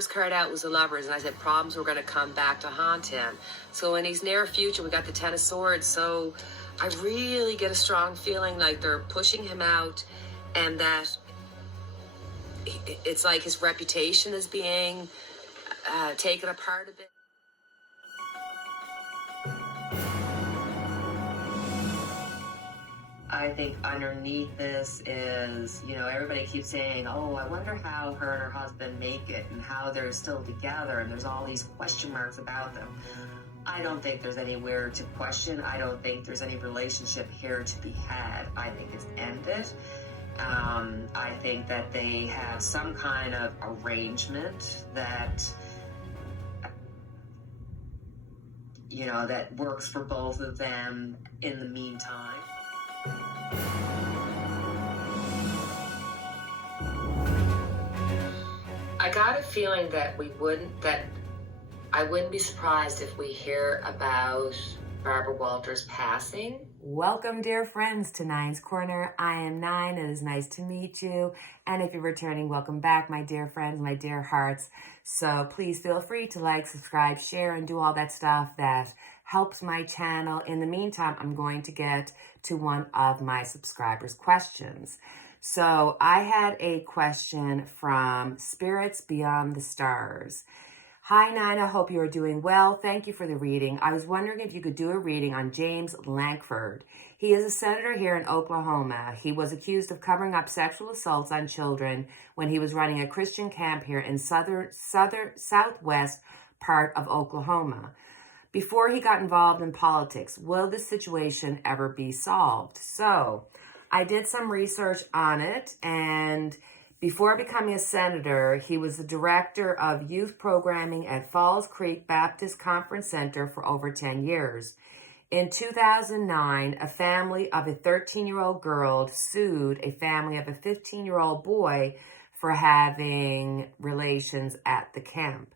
first card out was the Lovers, and I said problems were going to come back to haunt him. So in his near future, we got the Ten of Swords. So I really get a strong feeling like they're pushing him out, and that it's like his reputation is being taken apart a bit. I think underneath this is, everybody keeps saying, oh, I wonder how her and her husband make it and how they're still together, and there's all these question marks about them. I don't think there's anywhere to question. I don't think there's any relationship here to be had. I think it's ended. I think that they have some kind of arrangement that, that works for both of them in the meantime. I got a feeling that I wouldn't be surprised if we hear about Barbara Walters passing. Welcome, dear friends, to Nine's Corner. I am Nine. It is nice to meet you. And if you're returning, welcome back, my dear friends, my dear hearts. So please feel free to like, subscribe, share, and do all that stuff that helps my channel. In the meantime, I'm going to get to one of my subscribers' questions. So I had a question from Spirits Beyond the Stars. Hi, Nina. Hope you are doing well. Thank you for the reading. I was wondering if you could do a reading on James Lankford. He is a senator here in Oklahoma. He was accused of covering up sexual assaults on children when he was running a Christian camp here in southwest part of Oklahoma. Before he got involved in politics, will this situation ever be solved? So I did some research on it, and before becoming a senator, he was the director of youth programming at Falls Creek Baptist Conference Center for over 10 years. In 2009, a family of a 13-year-old girl sued a family of a 15-year-old boy for having relations at the camp.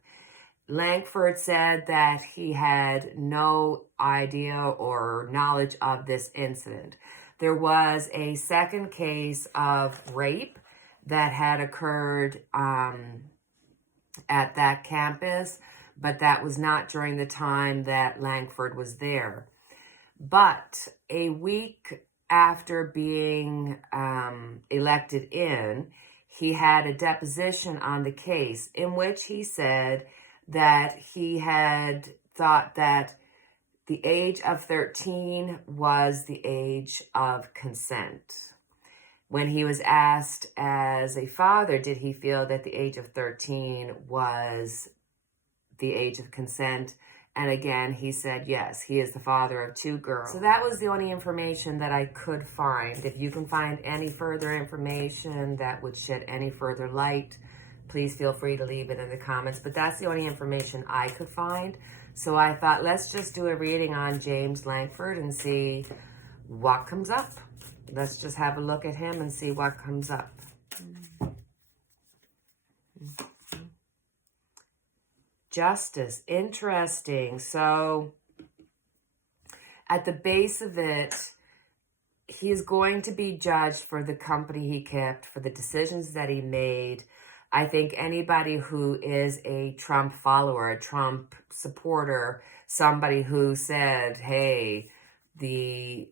Lankford said that he had no idea or knowledge of this incident. There was a second case of rape that had occurred at that campus, but that was not during the time that Lankford was there. But a week after being elected in, he had a deposition on the case in which he said that he had thought that the age of 13 was the age of consent. When he was asked as a father, did he feel that the age of 13 was the age of consent? And again, he said yes, he is the father of 2 girls. So that was the only information that I could find. If you can find any further information that would shed any further light, please feel free to leave it in the comments. But that's the only information I could find. So I thought, let's just do a reading on James Lankford and see what comes up. Let's just have a look at him and see what comes up. Justice, interesting. So at the base of it, he is going to be judged for the company he kept, for the decisions that he made. I think anybody who is a Trump follower, a Trump supporter, somebody who said, hey, the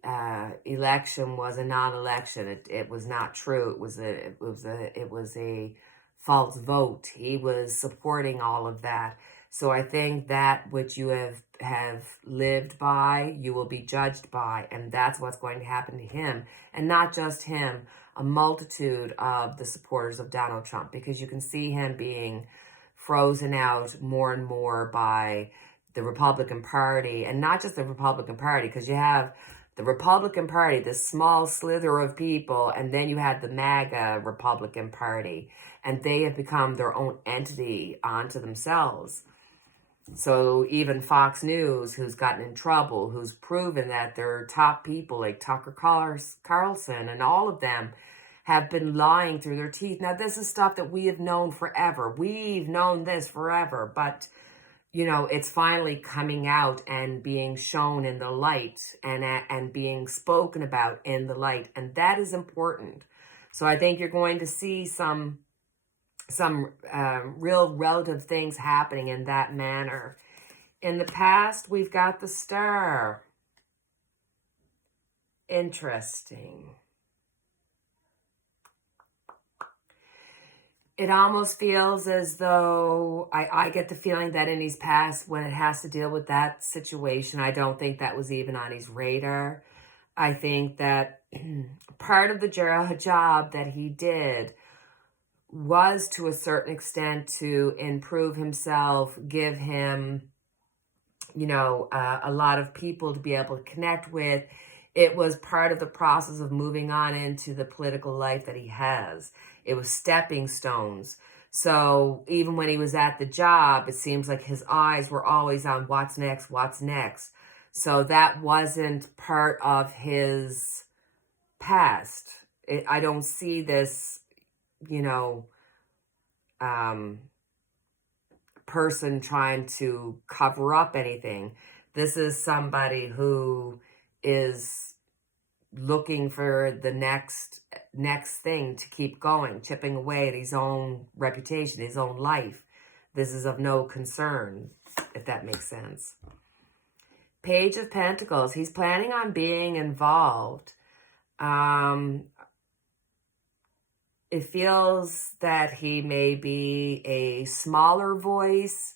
election was a non-election. It was not true. It was a false vote. He was supporting all of that. So I think that which you have lived by, you will be judged by, and that's what's going to happen to him, and not just him, a multitude of the supporters of Donald Trump, because you can see him being frozen out more and more by the Republican Party, and not just the Republican Party, because you have the Republican Party, this small slither of people, and then you have the MAGA Republican Party, and they have become their own entity onto themselves. So even Fox News, who's gotten in trouble, who's proven that their top people like Tucker Carlson and all of them have been lying through their teeth. Now, this is stuff that we have known forever. We've known this forever, but it's finally coming out and being shown in the light and being spoken about in the light. And that is important. So I think you're going to see some some real relative things happening in that manner. In the past, we've got the Star. Interesting. It almost feels as though I get the feeling that in his past, when it has to deal with that situation, I don't think that was even on his radar. I think that part of the job that he did was to a certain extent to improve himself, give him, a lot of people to be able to connect with. It was part of the process of moving on into the political life that he has. It was stepping stones. So even when he was at the job, it seems like his eyes were always on what's next, what's next. So that wasn't part of his past. I don't see this, person trying to cover up anything. This is somebody who is looking for the next thing to keep going, chipping away at his own reputation, his own life. This is of no concern, if that makes sense. Page of Pentacles. He's planning on being involved. It feels that he may be a smaller voice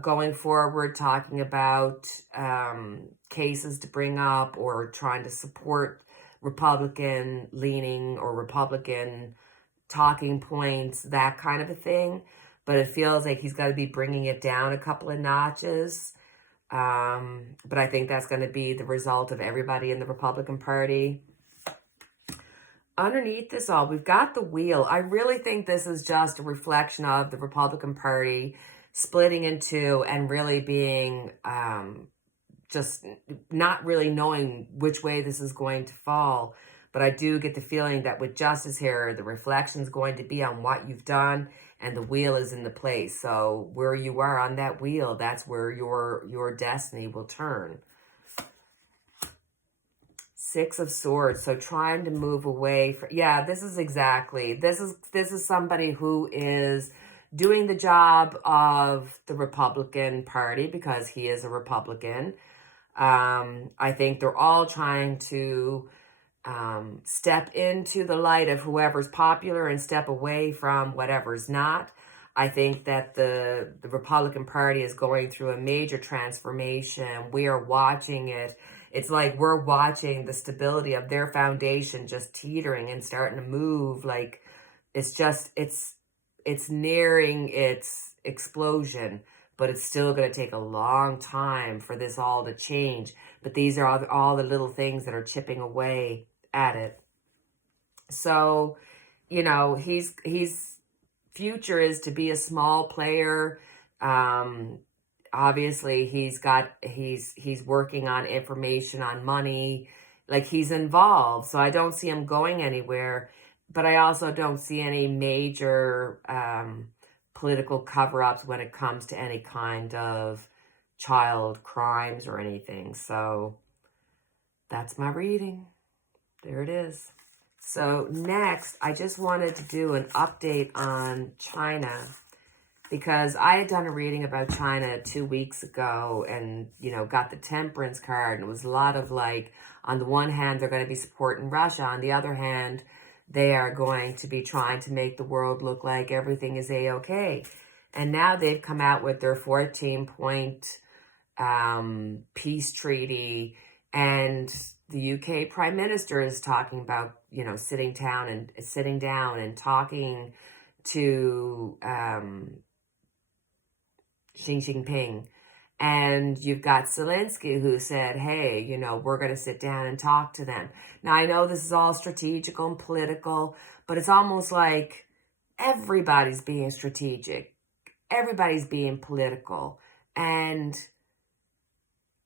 going forward, talking about cases to bring up or trying to support Republican leaning or Republican talking points, that kind of a thing. But it feels like he's got to be bringing it down a couple of notches. But I think that's going to be the result of everybody in the Republican Party. Underneath this all, we've got the Wheel. I really think this is just a reflection of the Republican Party splitting in two and really being just not really knowing which way this is going to fall. But I do get the feeling that with justice here, the reflection is going to be on what you've done, and the wheel is in the place. So where you are on that wheel, that's where your destiny will turn. Six of Swords. So trying to move away from, this is somebody who is doing the job of the Republican Party because he is a Republican. I think they're all trying to step into the light of whoever's popular and step away from whatever's not. I think that the Republican Party is going through a major transformation. We are watching it. It's like we're watching the stability of their foundation just teetering and starting to move. Like it's nearing its explosion, but it's still going to take a long time for this all to change. But these are all the little things that are chipping away at it. So, he's future is to be a small player. Obviously he's working on information on money, like he's involved. So I don't see him going anywhere, but I also don't see any major political cover-ups when it comes to any kind of child crimes or anything. So that's my reading. There it is. So next, I just wanted to do an update on China, because I had done a reading about China 2 weeks ago and, got the temperance card. And it was a lot of like, on the one hand, they're going to be supporting Russia. On the other hand, they are going to be trying to make the world look like everything is A-okay. And now they've come out with their 14-point peace treaty. And the UK Prime Minister is talking about, sitting down and talking to Xi Jinping. And you've got Zelensky who said, hey, we're going to sit down and talk to them. Now, I know this is all strategical and political, but it's almost like everybody's being strategic. Everybody's being political. And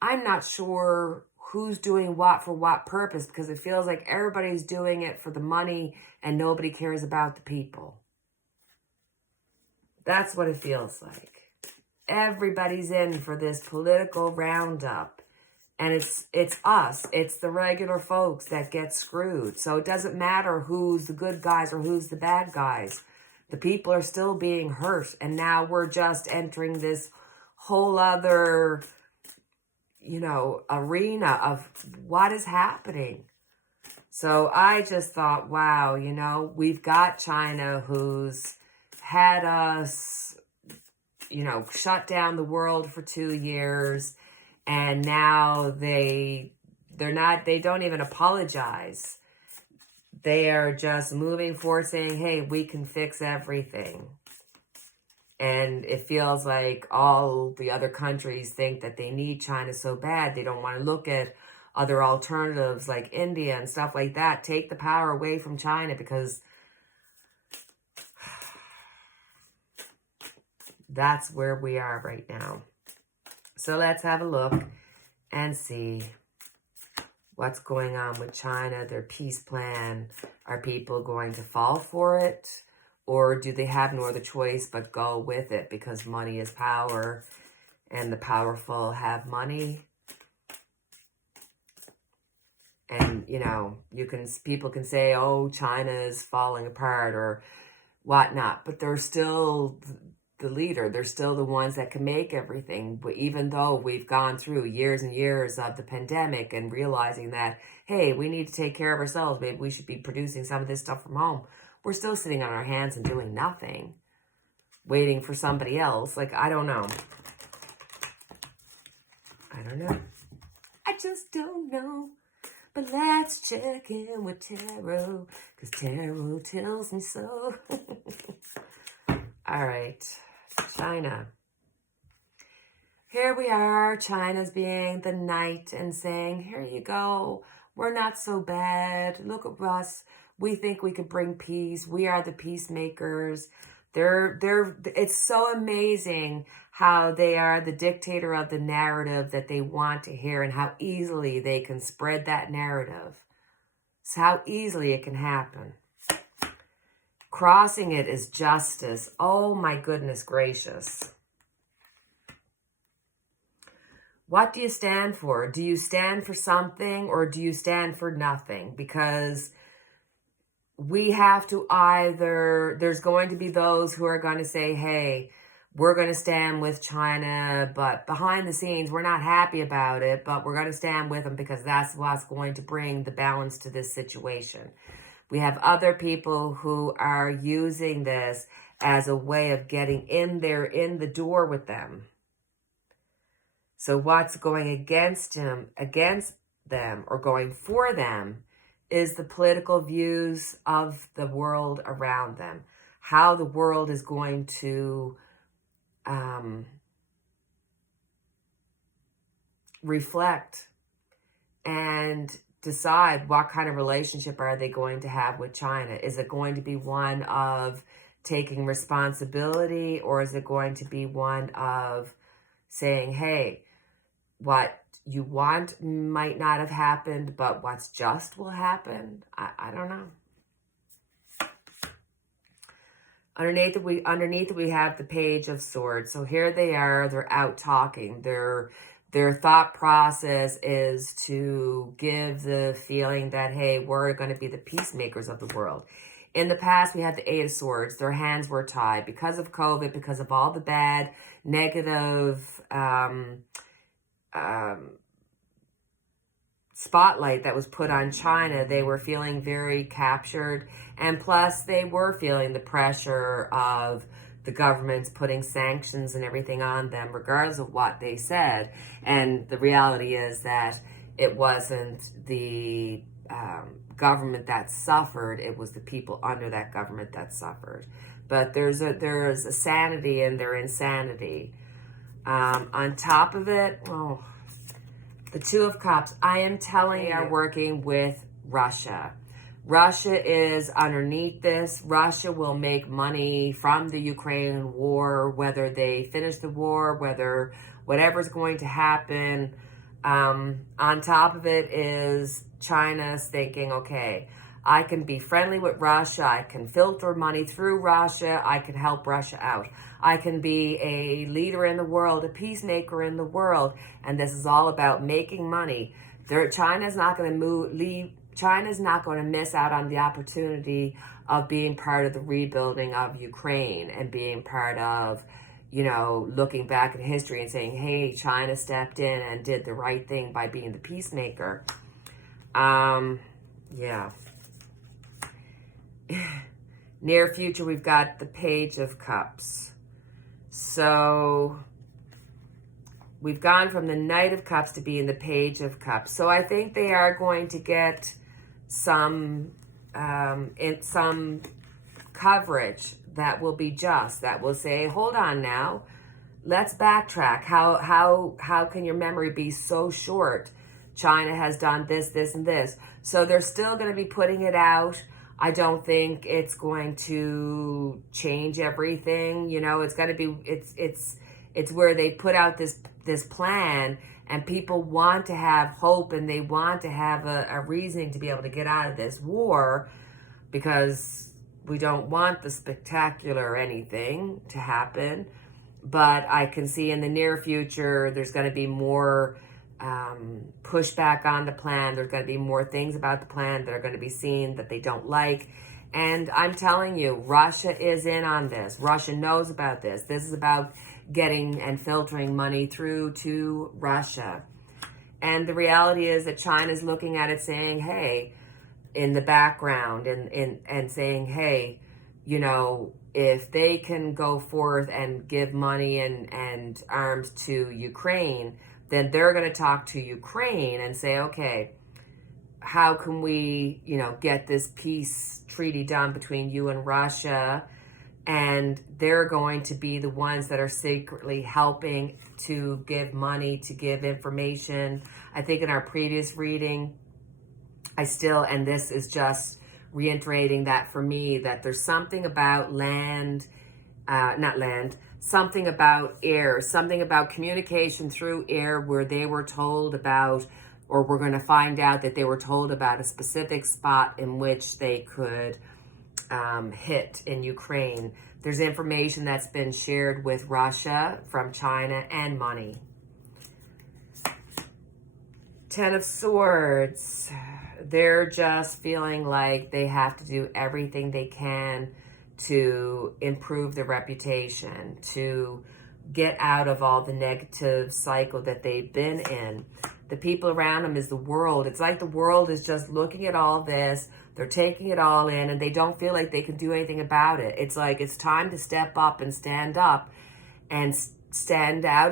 I'm not sure who's doing what for what purpose, because it feels like everybody's doing it for the money and nobody cares about the people. That's what it feels like. Everybody's in for this political roundup. And it's us. It's the regular folks that get screwed. So it doesn't matter who's the good guys or who's the bad guys. The people are still being hurt. And now we're just entering this whole other, arena of what is happening. So I just thought, wow, we've got China who's had us, shut down the world for 2 years. And now they don't even apologize. They are just moving forward saying, hey, we can fix everything. And it feels like all the other countries think that they need China so bad. They don't want to look at other alternatives like India and stuff like that. Take the power away from China, because that's where we are right now. So let's have a look and see what's going on with China, their peace plan. Are people going to fall for it? Or do they have no other choice but go with it because money is power and the powerful have money? And, people can say, oh, China is falling apart or whatnot, but they're still the leader. They're still the ones that can make everything. But even though we've gone through years and years of the pandemic and realizing that, hey, we need to take care of ourselves. Maybe we should be producing some of this stuff from home. We're still sitting on our hands and doing nothing, waiting for somebody else. Like, I don't know. I just don't know. But let's check in with tarot, because tarot tells me so. All right, China. Here we are. China's being the knight and saying, here you go. We're not so bad. Look at us. We think we could bring peace. We are the peacemakers. It's so amazing how they are the dictator of the narrative that they want to hear, and how easily they can spread that narrative. So how easily it can happen. Crossing it is justice. Oh my goodness gracious. What do you stand for? Do you stand for something or do you stand for nothing? Because we have to either, there's going to be those who are going to say, hey, we're going to stand with China, but behind the scenes, we're not happy about it, but we're going to stand with them because that's what's going to bring the balance to this situation. We have other people who are using this as a way of getting in the door with them. So what's going against them, or going for them, is the political views of the world around them. How the world is going to reflect and decide what kind of relationship are they going to have with China. Is it going to be one of taking responsibility, or is it going to be one of saying, hey, what you want might not have happened, but what's just will happen? I don't know. Underneath it, we have the Page of Swords. So here they are. They're out talking. Their thought process is to give the feeling that, hey, we're going to be the peacemakers of the world. In the past, we had the Eight of Swords. Their hands were tied because of COVID, because of all the bad, negative spotlight that was put on China. They were feeling very captured, and plus they were feeling the pressure of the government's putting sanctions and everything on them regardless of what they said. And the reality is that it wasn't the government that suffered, it was the people under that government that suffered. But there's a sanity in their insanity. On top of it, the Two of Cups. I am telling you, they are working with Russia. Russia is underneath this. Russia will make money from the Ukraine war, whether they finish the war, whatever's going to happen. On top of it is China's thinking, okay, I can be friendly with Russia. I can filter money through Russia. I can help Russia out. I can be a leader in the world, a peacemaker in the world. And this is all about making money. China's not going to leave China's not going to miss out on the opportunity of being part of the rebuilding of Ukraine and being part of, you know, looking back in history and saying, hey, China stepped in and did the right thing by being the peacemaker. Yeah. Near future, we've got the Page of Cups. So we've gone from the Knight of Cups to being the Page of Cups. So I think they are going to get some coverage that will be just, that will say, hold on now, let's backtrack. How can your memory be so short? China has done this, this, and this. So they're still going to be putting it out. I don't think it's going to change everything. You know, it's going to be, it's where they put out this plan, and people want to have hope, and they want to have a reasoning to be able to get out of this war, because we don't want the spectacular or anything to happen. But I can see in the near future, there's going to be more pushback on the plan. There's going to be more things about the plan that are going to be seen that they don't like. And I'm telling you, Russia is in on this. Russia knows about this. This is about getting and filtering money through to Russia. And the reality is that China's looking at it saying, hey, in the background, and saying, hey, you know, if they can go forth and give money and arms to Ukraine, then they're going to talk to Ukraine and say, okay, how can we, you know, get this peace treaty done between you and Russia? And they're going to be the ones that are secretly helping to give money, to give information. I think in our previous reading, and this is just reiterating that for me, that there's something about something about air, something about communication through air, where they were told about, or we're going to find out that they were told about a specific spot in which they could hit in Ukraine. There's information that's been shared with Russia from China, and money. Ten of Swords. They're just feeling like they have to do everything they can to improve their reputation, to get out of all the negative cycle that they've been in. The people around them is the world. It's like the world is just looking at all this. They're taking it all in, and they don't feel like they can do anything about it. It's like it's time to step up and stand out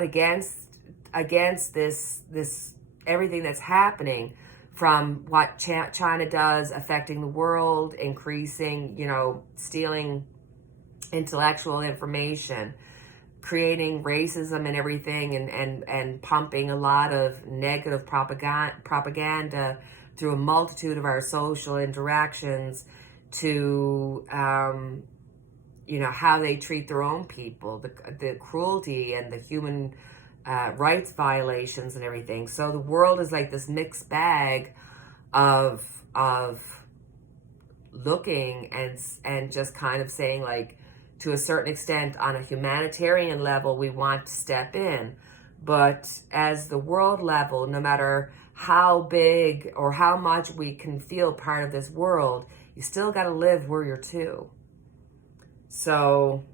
against this everything that's happening, from what China does affecting the world, increasing, you know, stealing intellectual information, creating racism and everything, and pumping a lot of negative propaganda through a multitude of our social interactions to, you know, how they treat their own people, the cruelty and the human rights violations and everything. So the world is like this mixed bag of looking and just kind of saying, like, to a certain extent, on a humanitarian level, we want to step in. But as the world level, no matter how big or how much we can feel part of this world, you still got to live where you're to. So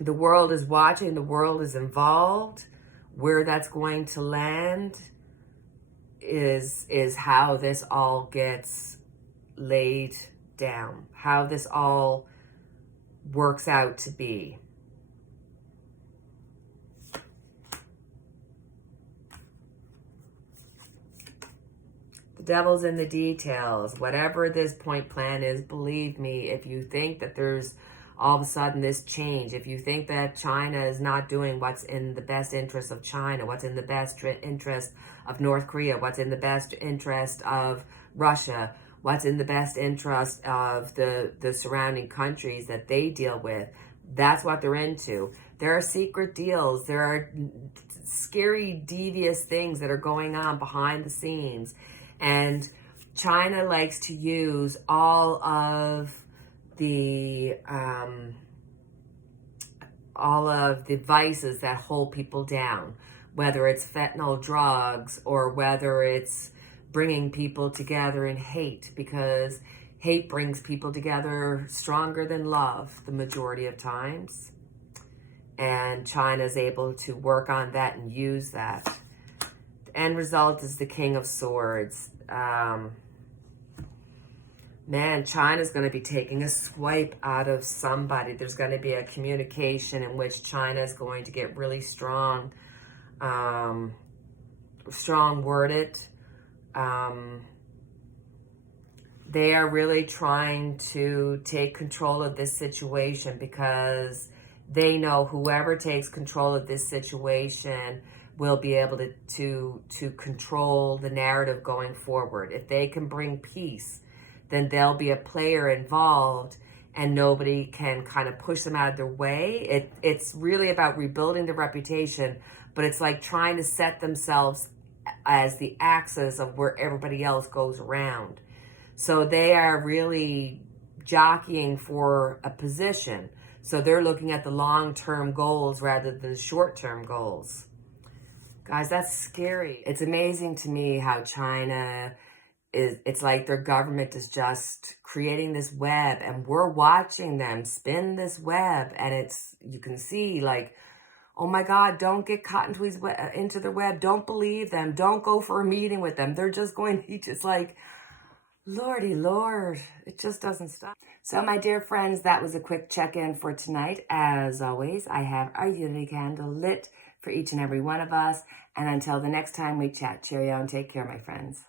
the world is watching, the world is involved. Where that's going to land is how this all gets laid down, how this all works out to be. The devil's in the details. Whatever this point plan is, believe me, if you think that there's all of a sudden this change, if you think that China is not doing what's in the best interest of China, what's in the best interest of North Korea, what's in the best interest of Russia, what's in the best interest of the surrounding countries that they deal with, that's what they're into. There are secret deals. There are scary, devious things that are going on behind the scenes. And China likes to use all of the vices that hold people down, whether it's fentanyl drugs or whether it's bringing people together in hate, because hate brings people together stronger than love the majority of times. And China's able to work on that and use that. The end result is the King of Swords. Man, China's going to be taking a swipe out of somebody. There's going to be a communication in which China is going to get really strong-worded. They are really trying to take control of this situation, because they know whoever takes control of this situation will be able to control the narrative going forward. If they can bring peace, then there'll be a player involved and nobody can kind of push them out of their way. It's really about rebuilding the reputation, but it's like trying to set themselves as the axis of where everybody else goes around. So they are really jockeying for a position. So they're looking at the long-term goals rather than the short-term goals. Guys, that's scary. It's amazing to me how China it's like their government is just creating this web, and we're watching them spin this web, and you can see like, oh my God, don't get caught into their web. Don't believe them. Don't go for a meeting with them. They're just going to be just like, Lordy Lord, it just doesn't stop. So my dear friends, that was a quick check-in for tonight. As always, I have our unity candle lit for each and every one of us. And until the next time we chat, cheerio and take care, my friends.